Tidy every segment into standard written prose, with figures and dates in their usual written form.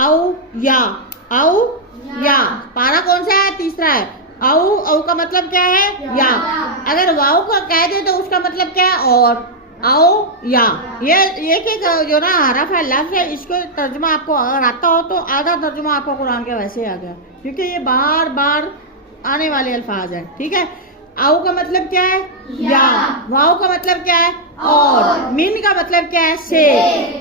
औ या, औ या। पारा कौन सा है? तीसरा है। औ का मतलब क्या है? या। अगर वाव को कह दे तो उसका मतलब क्या है? और। औ या। ये एक एक जो ना हरफ है, लफ्ज है, इसको तर्जुमा आपको अगर आता हो तो आधा तर्जुमा आपको कुरान के वैसे आ गया, क्योंकि ये बार बार आने वाले अल्फाज है। ठीक है। औ का मतलब क्या है? या। वाव का मतलब क्या है? और। मिन का मतलब क्या है? से।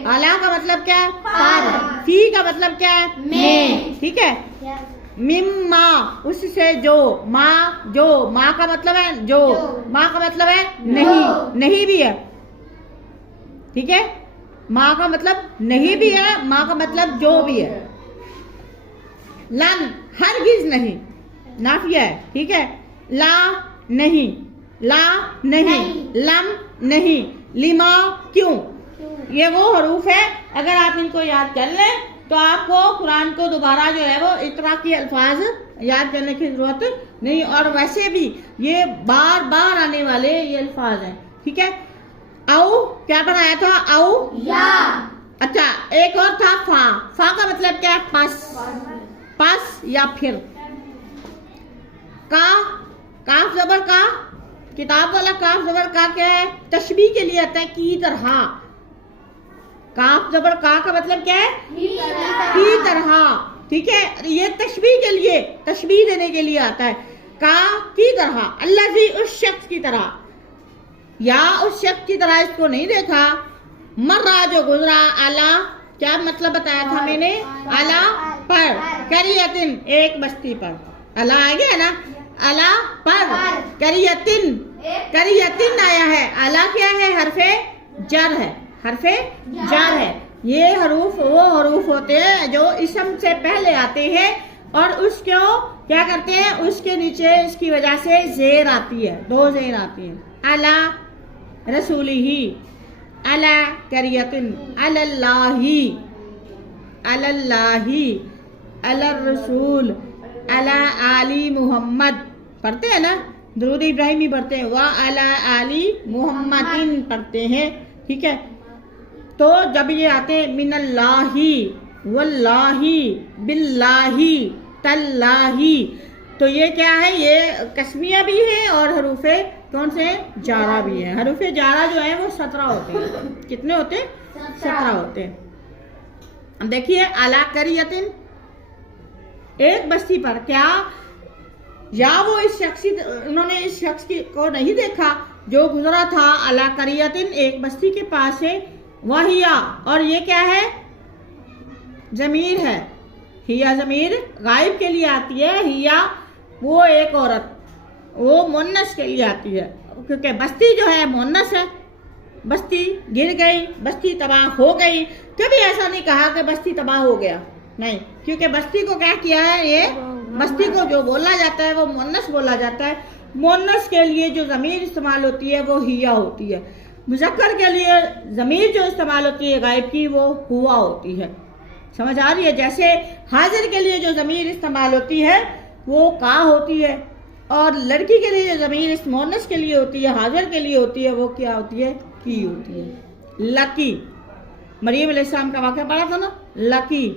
अला का मतलब क्या है? पर। फी का मतलब क्या है? में। ठीक है। मिम्मा, उससे जो। माँ, जो। माँ का मतलब है जो। माँ का मतलब है नहीं, नहीं भी है। ठीक है। माँ का मतलब नहीं भी है, माँ का मतलब जो भी है। लन, हरगिज नहीं, नाफिया है। ठीक है। ला नहीं, ला नहीं, लम नहीं, लिमा क्यों। ये वो हरूफ है, अगर आप इनको याद कर लें तो आपको कुरान को दोबारा जो है वो इतरा के अल्फाज याद करने की जरूरत नहीं। और वैसे भी ये बार बार आने वाले ये अल्फाज हैं। ठीक है। औ क्या बनाया था? औ या। अच्छा, एक और था फा। फा का मतलब क्या है? पास, पास या फिर। का, काफ जबर का, किताब वाला काफ जबर का क्या है? तशबीह के लिए आता है, की तरह। काफ जबर का मतलब क्या है? की तरह। ठीक है। ये तशबीह के लिए, तशबीह देने के लिए आता है। का की तरह, अल्लाजी उस शख्स की तरह, या उस शख्स की तरह इसको नहीं देखा। मर्रा जो गुजरा, अला क्या मतलब बताया था मैंने? अला पर, करियतिन एक बस्ती पर। अला आ गया ना, अला पर, करियतिन, करियतिन आया है। अला क्या है? हरफे जर है, हरफे जर है। ये हरूफ वो हरूफ होते हैं जो इसम से पहले आते हैं और उसको क्या करते हैं? उसके नीचे इसकी वजह से जेर आती है, दो जेर आती है। अला रसूलिही, अला करियतिन, अलल्लाही, अलल्लाही, अला रसूल, अला आली मुहम्मद। पढ़ते हैं ना, दुरूद इब्राहिमी पढ़ते हैं, वाह अला आली मुहम्मदिन पढ़ते हैं। ठीक है। तो जब ये आते हैं मिनल्लाही, वल्लाही, बिल्लाही, तल्लाही, तो ये क्या है? ये कस्मिया भी है और हरूफे कौन से? जारा भी है। हरूफे जारा जो है वो 17 होते हैं। कितने होते हैं? 17 होते हैं। अब देखिए, अला करियतिन एक बस्ती पर, क्या या वो इस शख्स, उन्होंने इस शख्स को नहीं देखा जो गुजरा था। अला करियतिन एक बस्ती के पास है। वहिया, और ये क्या है? जमीर है। हिया जमीर गायब के लिए आती है। हिया वो एक औरत, वो मुन्नस के लिए आती है, क्योंकि बस्ती जो है मुन्नस है। बस्ती गिर गई, बस्ती तबाह हो गई। कभी ऐसा नहीं कहा कि बस्ती तबाह हो गया, नहीं, क्योंकि बस्ती को क्या किया है? ये बस्ती को जो बोला जाता है वो मुन्नस बोला जाता है। मुन्नस के लिए जो जमीर इस्तेमाल होती है वो हिया होती है। मुज़क्कर के लिए जमीर जो इस्तेमाल होती है गायब की, वो हुआ होती है। समझ आ रही है? जैसे हाजिर के लिए जो जमीर इस्तेमाल होती है वो का होती है, और लड़की के लिए जो जमीर इस मुन्नस के लिए होती है, हाजिर के लिए होती है, वो क्या होती है? की होती है। लकी, मरियम अलैहिस्सलाम का वाक़या पढ़ा था ना, लकी,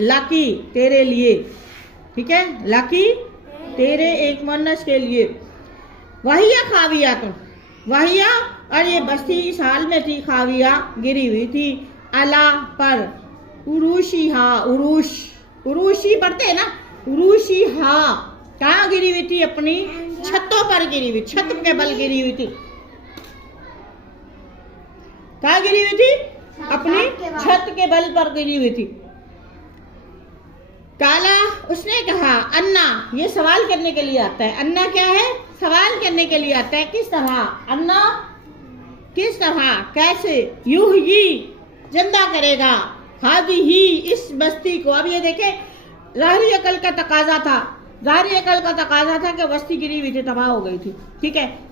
लकी तेरे लिए। ठीक है। लकी तेरे एक मुन्नस के लिए। वहिया खाविया, तो वहिया, और ये बस्ती इस हाल में थी, खाविया गिरी हुई थी, अला पर, उरूशी हा, उरूश, उरूशी पढ़ते हैं ना, उरूशी हा, कहाँ गिरी हुई थी? अपनी छतों पर गिरी हुई, छत के बल गिरी हुई थी। कहाँ गिरी हुई थी? अपनी छत के बल पर गिरी हुई थी। काला, उसने कहा, अन्ना, ये सवाल करने के लिए आता है। अन्ना क्या है? सवाल करने के लिए आता है। किस तरह? अन्ना किस तरह, कैसे? युहयी जिंदा करेगा, हादी ही इस बस्ती को। अब ये देखें, ज़ाहिरी अकल का तकाजा था, ज़ाहिरी अकल का तकाजा था कि बस्ती गिरी हुई थी, तबाह हो गई थी। ठीक है।